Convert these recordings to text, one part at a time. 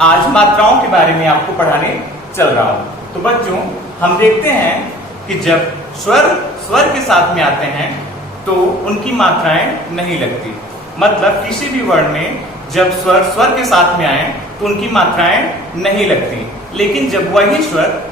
आज मात्राओं के बारे में आपको पढ़ाने चल रहा हूं। तो बच्चों, हम देखते हैं कि जब स्वर के साथ में आते हैं तो उनकी मात्राएं नहीं लगती। मतलब किसी भी वर्ण में जब स्वर के साथ में आए तो उनकी मात्राएं नहीं लगती, लेकिन जब वही स्वर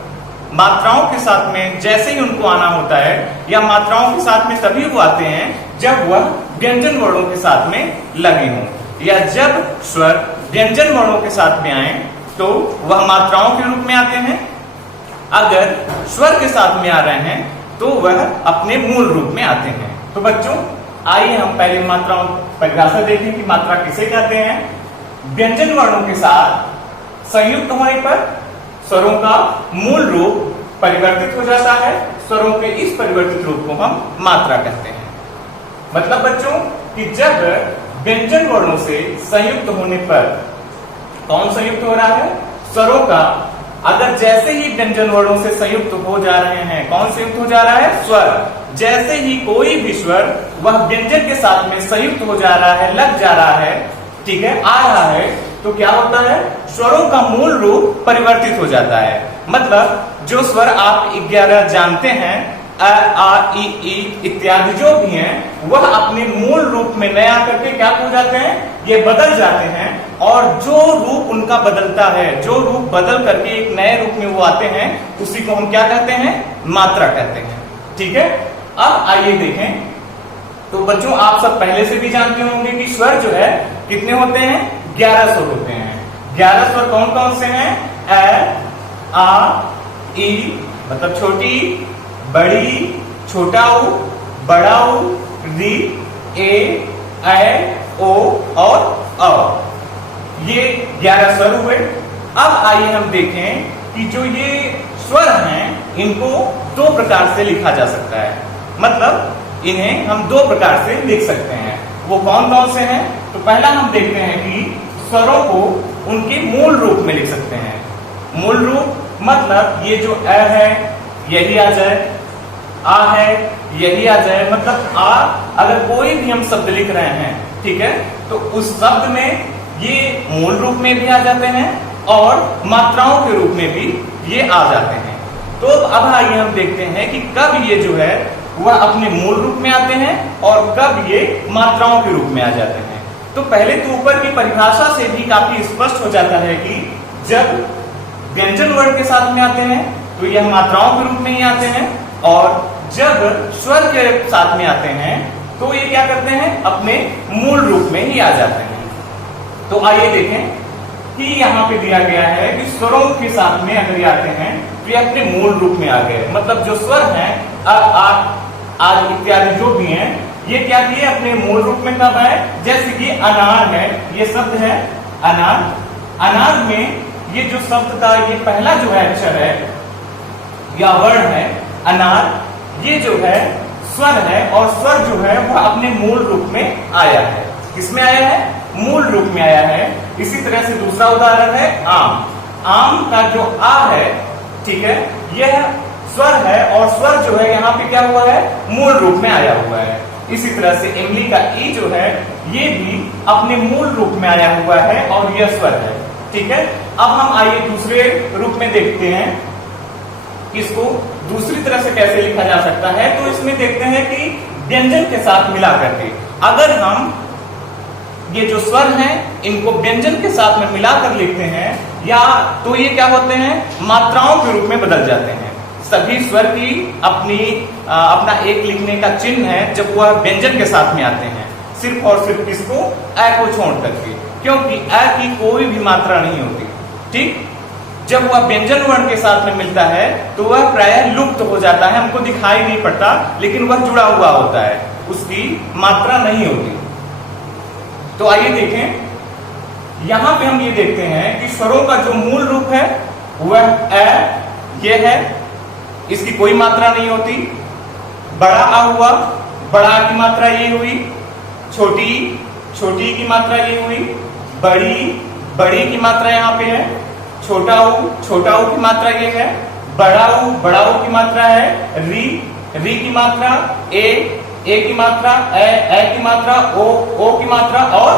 मात्राओं के साथ में जैसे ही उनको आना होता है या मात्राओं के साथ में तभी वो आते हैं जब वह व्यंजन वर्णों के साथ में लगे हों, या जब स्वर व्यंजन वर्णों के साथ में आए तो वह मात्राओं के रूप में आते हैं। अगर स्वर के साथ में आ रहे हैं तो वह अपने मूल रूप में आते हैं। तो बच्चों, आइए हम पहले मात्राओं परिभाषा देखें कि मात्रा किसे कहते हैं। व्यंजन वर्णों के साथ संयुक्त होने पर स्वरों का मूल रूप परिवर्तित हो जाता है। स्वरों के इस परिवर्तित रूप को हम मात्रा कहते हैं। मतलब बच्चों कि जब व्यंजन वर्णों से संयुक्त होने पर कौन संयुक्त हो रहा है? स्वरों का। अगर जैसे ही व्यंजन वर्णों से संयुक्त हो जा रहे हैं, कौन संयुक्त हो जा रहा है? स्वर। जैसे ही कोई भी स्वर वह व्यंजन के साथ में संयुक्त हो जा रहा है, लग जा रहा है, ठीक है, आ रहा है, तो क्या होता है? स्वरों का मूल रूप परिवर्तित हो जाता है। मतलब जो स्वर आप 11 जानते हैं, अ, आ, ई इत्यादि जो भी हैं, वह अपने मूल रूप में नया करके क्या हो जाते हैं? ये बदल जाते हैं। और जो रूप उनका बदलता है, जो रूप बदल करके एक नए रूप में वो आते हैं, उसी को हम क्या कहते हैं? मात्रा कहते हैं। ठीक है। अब आइए देखें। तो बच्चों, आप सब पहले से भी जानते होंगे कि स्वर जो है कितने होते हैं? 11 स्वर होते हैं। 11 स्वर कौन कौन से हैं? अ, आ, ई मतलब छोटी, बड़ी, छोटा ऊ, बड़ा ऊ, री, ए, ओ और अ। ये 11 स्वर हुए। अब आइए हम देखें कि जो ये स्वर हैं, इनको 2 प्रकार से लिखा जा सकता है। मतलब इन्हें हम 2 प्रकार से लिख सकते हैं। वो कौन कौन से हैं? तो पहला हम देखते हैं कि स्वरों को उनके मूल रूप में लिख सकते हैं। मूल रूप मतलब ये जो अ है यही आ जाए, आ है यही आ जाए। मतलब आ, अगर कोई भी हम शब्द लिख रहे हैं, ठीक है, तो उस शब्द में ये मूल रूप में भी आ जाते हैं और मात्राओं के रूप में भी ये आ जाते हैं। तो अब आइए हम देखते हैं कि कब ये जो है वह अपने मूल रूप में आते हैं और कब ये मात्राओं के रूप में आ जाते हैं। तो पहले तो ऊपर की परिभाषा से भी काफी स्पष्ट हो जाता है कि जब व्यंजन वर्ण के साथ में आते हैं तो यह मात्राओं के रूप में ही आते हैं, और जब स्वर के साथ में आते हैं तो ये क्या करते हैं? अपने मूल रूप में ही आ जाते हैं। तो आइए देखें कि यहाँ पे दिया गया है कि स्वरों के साथ में अगर ये आते हैं तो ये अपने मूल रूप में आ गए। मतलब जो स्वर हैं, आ इत्यादि जो भी हैं, ये क्या किए? अपने मूल रूप में कब आए? जैसे कि अनार है, ये शब्द है अनार। अनार में ये जो शब्द का ये पहला जो है अक्षर है या वर्ण है अनार, ये जो है स्वर है, और स्वर जो है वह अपने मूल रूप में आया है। किसमें आया है? मूल रूप में आया है। इसी तरह से दूसरा उदाहरण है आम। आम का जो आ है, ठीक है, यह स्वर है और स्वर जो है यहाँ पे क्या हुआ है? मूल रूप में आया हुआ है। इसी तरह से इमली का ई जो है ये भी अपने मूल रूप में आया हुआ है और यह स्वर है। ठीक है। अब हम आइए दूसरे रूप में देखते हैं कि इसको दूसरी तरह से कैसे लिखा जा सकता है। तो इसमें देखते हैं कि व्यंजन के साथ मिला करके अगर हम ये जो स्वर हैं इनको व्यंजन के साथ में मिलाकर लिखते हैं, या तो ये क्या होते हैं? मात्राओं के रूप में बदल जाते हैं। सभी स्वर की अपना एक लिखने का चिन्ह है जब वह व्यंजन के साथ में आते हैं, सिर्फ और सिर्फ इसको अ को छोड़ करके, क्योंकि अ की कोई भी मात्रा नहीं होती। ठीक। जब वह व्यंजन वर्ण के साथ में मिलता है तो वह प्रायः लुप्त हो जाता है, हमको दिखाई नहीं पड़ता, लेकिन वह जुड़ा हुआ होता है, उसकी मात्रा नहीं होती। तो आइए देखें, यहां पे हम ये देखते हैं कि स्वरों का जो मूल रूप है वह अ ये है, इसकी कोई मात्रा नहीं होती। बड़ा आ हुआ, बड़ा की मात्रा ये हुई। छोटी, छोटी की मात्रा ये हुई। बड़ी, बड़ी की मात्रा यहाँ पे है। छोटा ऊ, छोटा ऊ की मात्रा ये है। बड़ा ऊ की मात्रा है। री की मात्रा, ए की मात्रा, ए की मात्रा, ओ की मात्रा और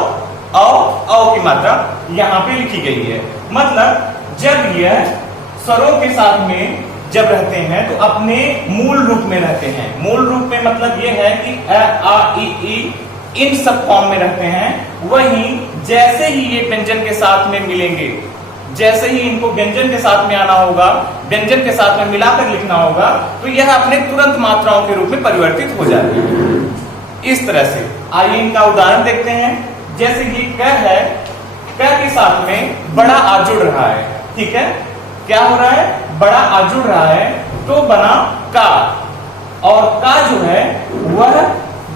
औ की मात्रा यहाँ पे लिखी गई है। मतलब जब यह स्वरों के साथ में जब रहते हैं तो अपने मूल रूप में रहते हैं। मूल रूप में मतलब यह है कि अ आ ई इन सब फॉर्म में रहते हैं। वहीं जैसे ही ये व्यंजन के साथ में मिलेंगे, जैसे ही इनको व्यंजन के साथ में आना होगा, व्यंजन के साथ में मिलाकर लिखना होगा, तो यह अपने तुरंत मात्राओं के रूप में परिवर्तित हो जाते हैं। इस तरह से आइए इनका उदाहरण देखते हैं। जैसे ये क है, क के साथ में बड़ा आ जुड़ रहा है, ठीक है, क्या हो रहा है, बड़ा आ जुड़ रहा है, तो बना का, और का जो है वह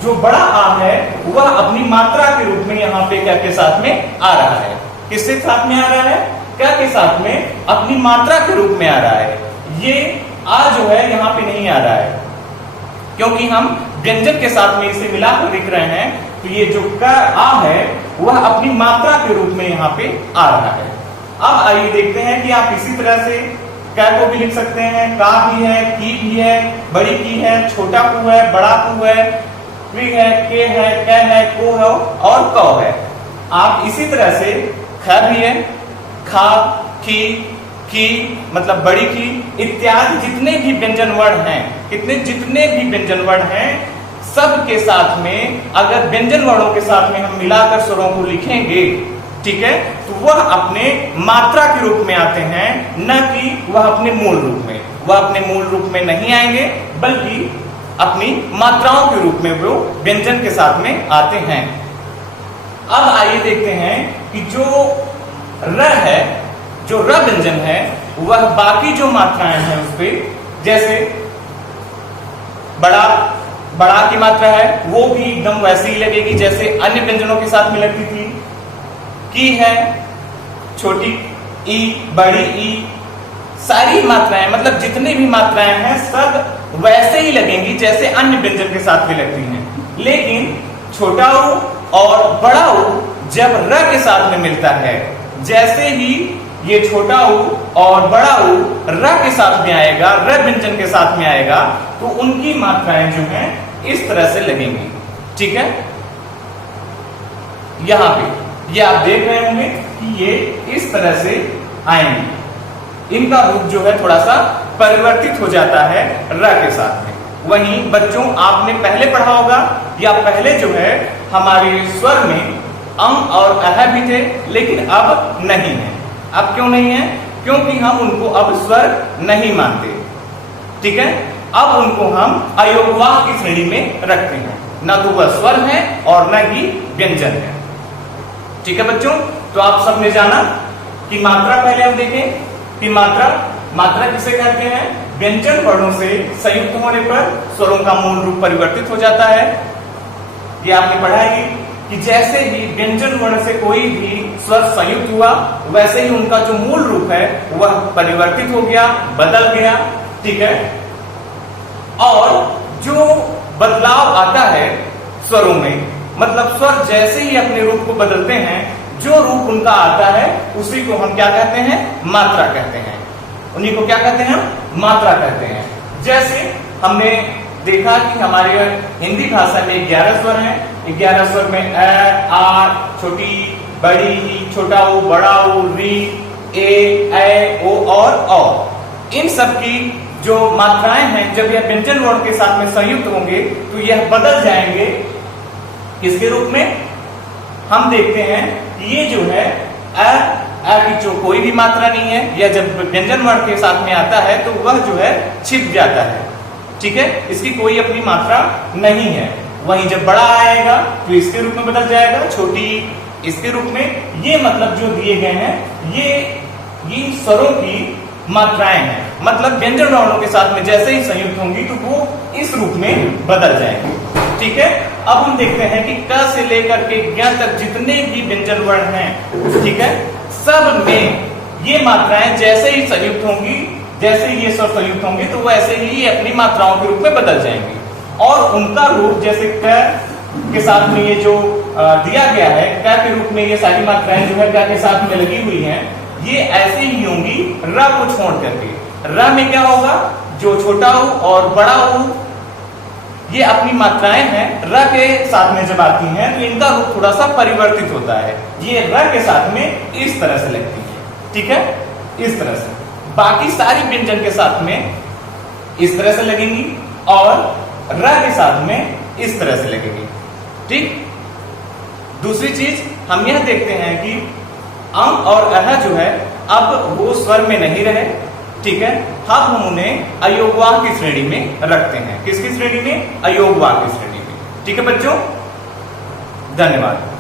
जो बड़ा आ है वह अपनी मात्रा के रूप में यहाँ पे क्या के साथ में आ रहा है। किसके साथ में आ रहा है, क्या के साथ में अपनी मात्रा के रूप में आ रहा है। ये आ जो है यहाँ पे नहीं आ रहा है, क्योंकि हम व्यंजन के साथ में इसे मिलाकर लिख रहे हैं, तो ये जो क आ है वह अपनी मात्रा के रूप में यहाँ पे आ रहा है। अब आइए देखते हैं कि आप इसी तरह से क को भी लिख सकते हैं, का भी है, की भी है, बड़ी की है, छोटा कु है, बड़ा कु है, क्वी है, के है, क है, को है और क है। आप इसी तरह से ख भी है, खा, की मतलब बड़ी की इत्यादि जितने भी व्यंजन वर्ण हैं, जितने भी व्यंजन वर्ण हैं, सब के साथ में अगर व्यंजन वर्णों के साथ में हम मिलाकर स्वरों को लिखेंगे, ठीक है, तो वह अपने मात्रा के रूप में आते हैं, न कि वह अपने मूल रूप में। वह अपने मूल रूप में नहीं आएंगे, बल्कि अपनी मात्राओं के रूप में वो व्यंजन के साथ में आते हैं। अब आइए देखते हैं कि जो र है, जो र व्यंजन है, वह बाकी जो मात्राएं हैं उस पे, जैसे बड़ा की मात्रा है वो भी एकदम वैसे ही लगेगी जैसे अन्य व्यंजनों के साथ में लगती थी। की है, छोटी ई, बड़ी ई, सारी मात्राएं मतलब जितनी भी मात्राएं हैं सब वैसे ही लगेंगी जैसे अन्य व्यंजन के साथ भी लगती हैं। लेकिन छोटा ऊ और बड़ा ऊ जब र के साथ में मिलता है, जैसे ही ये छोटा ऊ और बड़ा ऊ र के साथ में आएगा, र व्यंजन के साथ में आएगा, तो उनकी मात्राएं जो हैं इस तरह से लगेंगी, ठीक है। यहां पे ये आप देख रहे होंगे कि ये इस तरह से आएंगे। इनका रूप जो है थोड़ा सा परिवर्तित हो जाता है र के साथ में। वहीं बच्चों आपने पहले पढ़ा होगा या पहले जो है हमारे स्वर में अं और अह भी थे, लेकिन अब नहीं है। अब क्यों नहीं है? क्योंकि हम उनको अब स्वर नहीं मानते, ठीक है। अब उनको हम अयोगवाह की श्रेणी में रखते हैं, न तो वह स्वर है और न ही व्यंजन है, ठीक है बच्चों। तो आप सबने जाना कि मात्रा पहले हम देखें कि मात्रा किसे कहते हैं? व्यंजन वर्णों से संयुक्त होने पर स्वरों का मूल रूप परिवर्तित हो जाता है। ये आपने पढ़ा है कि जैसे ही व्यंजन वर्ण से कोई भी स्वर संयुक्त हुआ, वैसे ही उनका जो मूल रूप है वह परिवर्तित हो गया, बदल गया, ठीक है। और जो बदलाव आता है स्वरों में, मतलब स्वर जैसे ही अपने रूप को बदलते हैं, जो रूप उनका आता है उसी को हम क्या कहते हैं? मात्रा कहते हैं। उन्हीं को क्या कहते हैं? मात्रा कहते हैं। जैसे हमने देखा कि हमारे हिंदी भाषा में 11 स्वर हैं। 11 स्वर में अ, आ, छोटी, बड़ी, छोटा ओ, बड़ा ओ, री, ए, ओ और औ। इन सब की जो मात्राएं हैं, जब यह व्यंजन वर्ण के साथ में संयुक्त होंगे तो यह बदल जाएंगे किसके रूप में? हम देखते हैं कि ये जो है अ की जो कोई भी मात्रा नहीं है, यह जब व्यंजन वर्ण के साथ में आता है तो वह जो है छिप जाता है, ठीक है। इसकी कोई अपनी मात्रा नहीं है। वहीं जब बड़ा आएगा तो इसके रूप में बदल जाएगा, छोटी इसके रूप में। ये मतलब जो दिए गए हैं ये स्वरों की मात्राएं हैं, मतलब व्यंजन वर्णों के साथ में जैसे ही संयुक्त होंगी तो वो इस रूप में बदल जाएंगे, ठीक है। अब हम देखते हैं कि क से लेकर के ज्ञ तक जितने भी व्यंजन वर्ण हैं, ठीक है, सब में ये मात्राएं जैसे ही संयुक्त होंगी, जैसे ही ये स्वर संयुक्त होंगे तो वैसे ही अपनी मात्राओं के रूप में बदल जाएंगे। और उनका रूप जैसे क के साथ में ये जो दिया गया है, क के रूप में ये सारी मात्राएं जो है क के साथ में लगी हुई हैं, ये ऐसे ही होंगी र को छोड़ करके। र में क्या होगा? जो छोटा ऊ और बड़ा ऊ ये अपनी मात्राएं हैं, र के साथ में जब आती हैं तो इनका रूप थोड़ा सा परिवर्तित होता है। ये र के साथ में इस तरह से लगती है, ठीक है, इस तरह से। बाकी सारी व्यंजन के साथ में इस तरह से लगेंगी और र के साथ में इस तरह से लगेंगी। ठीक। दूसरी चीज हम यह देखते हैं कि अं और अह जो है अब वो स्वर में नहीं रहे। ठीक है, अब हम उन्हें अयोगवाह की श्रेणी में रखते हैं। किसकी श्रेणी में? अयोगवाह की श्रेणी में। ठीक है बच्चों, धन्यवाद।